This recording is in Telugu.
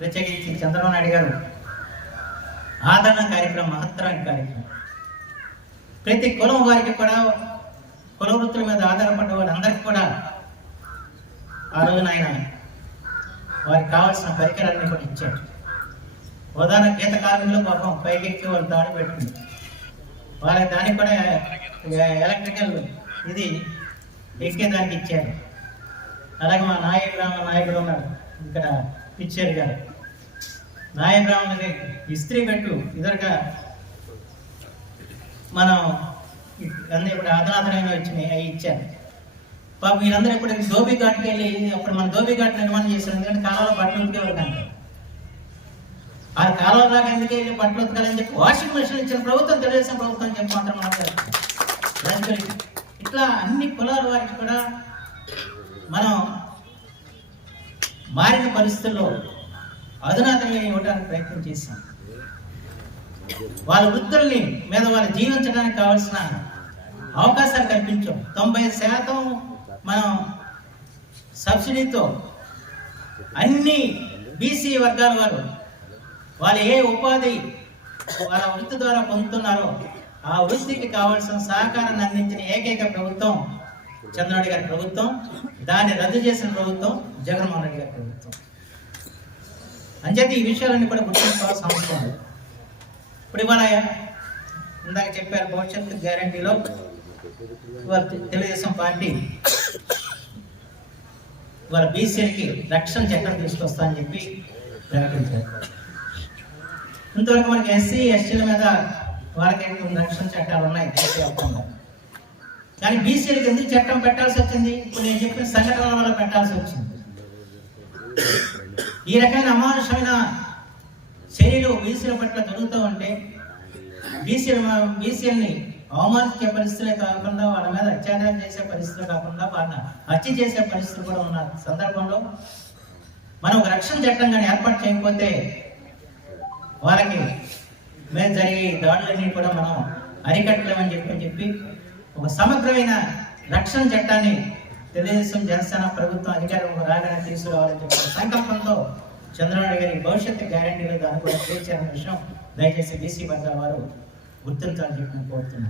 ప్రత్యేకించి చంద్రబాబు నాయుడు గారు ఆదరణ కార్యక్రమం మహత్తరాని కార్యక్రమం. ప్రతి కులం వారికి కూడా కుల వృత్తుల మీద ఆధారపడ్డ వాళ్ళందరికీ కూడా ఆ రోజున ఆయన వారికి కావాల్సిన పరికరాన్ని కూడా ఇచ్చాడు ఉదాహరణ గీత కార్మికులు పాపం పైకెక్కి వాళ్ళు దాడి పెట్టుకుంది వాళ్ళ దానికి కూడా ఎలక్ట్రికల్ ఇది ఎక్కేదానికి ఇచ్చారు. అలాగే మా నాయ గ్రామ నాయకుడు ఉన్నాడు ఇక్కడ. పిచ్చారు గారు. నాయ బ్రాహ్మణులకి ఇస్త్రీ పెట్టు ఇదరగా మనం అన్నీ ఇప్పుడు అధనాధనంగా వచ్చినాయి అవి ఇచ్చారు. పాప వీళ్ళందరూ ఇప్పుడు ధోబీ ఘాట్కి వెళ్ళి అప్పుడు మన ధోబీ ఘాట్ నిర్మాణం చేశారు. ఎందుకంటే కాలంలో బట్టలు ఉతికేవారు కానీ ఆ కాలం దాకా ఎందుకు వెళ్ళి బట్టలు ఉతకాలని చెప్పి వాషింగ్ మెషిన్ ఇచ్చిన ప్రభుత్వం తెలుగుదేశం ప్రభుత్వం అని చెప్పి మాత్రం మాట్లాడారు. ఇట్లా అన్ని కులాల వారికి కూడా మనం మారిన పరిస్థితుల్లో అధునాతనంగా ఇవ్వడానికి ప్రయత్నం చేశాం వాళ్ళ వృద్ధుల్ని మీద వాళ్ళు జీవించడానికి కావాల్సిన అవకాశాలు కల్పించాం. తొంభై శాతం మనం సబ్సిడీతో అన్ని బీసీ వర్గాల వారు వాళ్ళు ఏ ఉపాధి వాళ్ళ వృత్తి ద్వారా పొందుతున్నారో ఆ వృత్తికి కావాల్సిన సహకారాన్ని అందించిన ఏకైక ప్రభుత్వం చంద్రబాబు గారి ప్రభుత్వం దాన్ని రద్దు చేసిన ప్రభుత్వం జగన్మోహన్ రెడ్డి గారి ప్రభుత్వం. అంచేత ఈ విషయాలన్నీ కూడా గుర్తించుకోవాల్సిన అవసరం ఉంది. ఇప్పుడు ఇవాళ ఇందాక చెప్పారు భవిష్యత్తు గ్యారంటీలో తెలుగుదేశం పార్టీ ఇవాళ బీసీలకి రక్షణ చట్టం తీసుకొస్తా అని చెప్పి ప్రకటించారు. ఇంతవరకు మనకి ఎస్సీ ఎస్టీల మీద వాళ్ళకి రక్షణ చట్టాలు ఉన్నాయి? దేశవ్యాప్తంగా కానీ బీసీలకు ఎందుకు చట్టం పెట్టాల్సి వచ్చింది? ఇప్పుడు నేను చెప్పిన సంఘటనల వల్ల పెట్టాల్సి వచ్చింది. ఈ రకమైన అమానుషమైన చర్యలు బీసీల పట్ల జరుగుతూ ఉంటే బీసీల బీసీలని అవమానించే పరిస్థితులే కాకుండా వాళ్ళ మీద అత్యాచారం చేసే పరిస్థితులు కాకుండా వాళ్ళని హత్య చేసే పరిస్థితులు కూడా ఉన్న సందర్భంలో మనం ఒక రక్షణ చట్టం కానీ ఏర్పాటు చేయకపోతే వాళ్ళకి మేము జరిగే దాడులన్నీ కూడా మనం అరికట్టలేమని చెప్పి చెప్పి ఒక సమగ్రమైన రక్షణ చట్టాన్ని తెలుగుదేశం జనసేన ప్రభుత్వం అధికారంలో రాగానే తీసుకురావాలని చెప్పి సంకల్పంతో చంద్రబాబు గారి భవిష్యత్తు గ్యారంటీలు దాన్ని కూడా విషయం దయచేసి బీసీ వర్గాల వారు గుర్తించాలని చెప్పి కోరుతున్నాను.